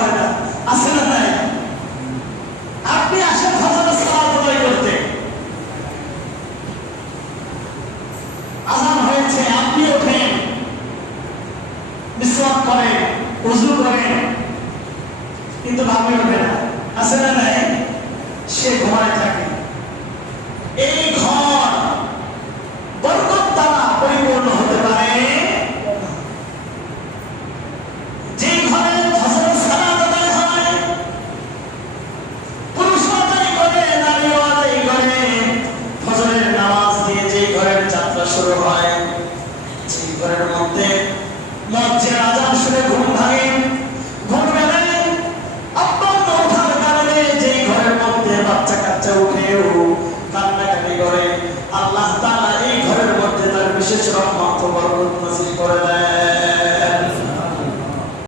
হয় না, আছে না নাই? আপনি আসেন ফজরের সালাত আদায় করতে, আযান হয়েছে, আপনি ওঠেন, মিসওয়াক করেন, ওযু করেন, কিন্তু ভাবে ওঠে না, আছে না নাই? সে ঘুমায় থাকে। এই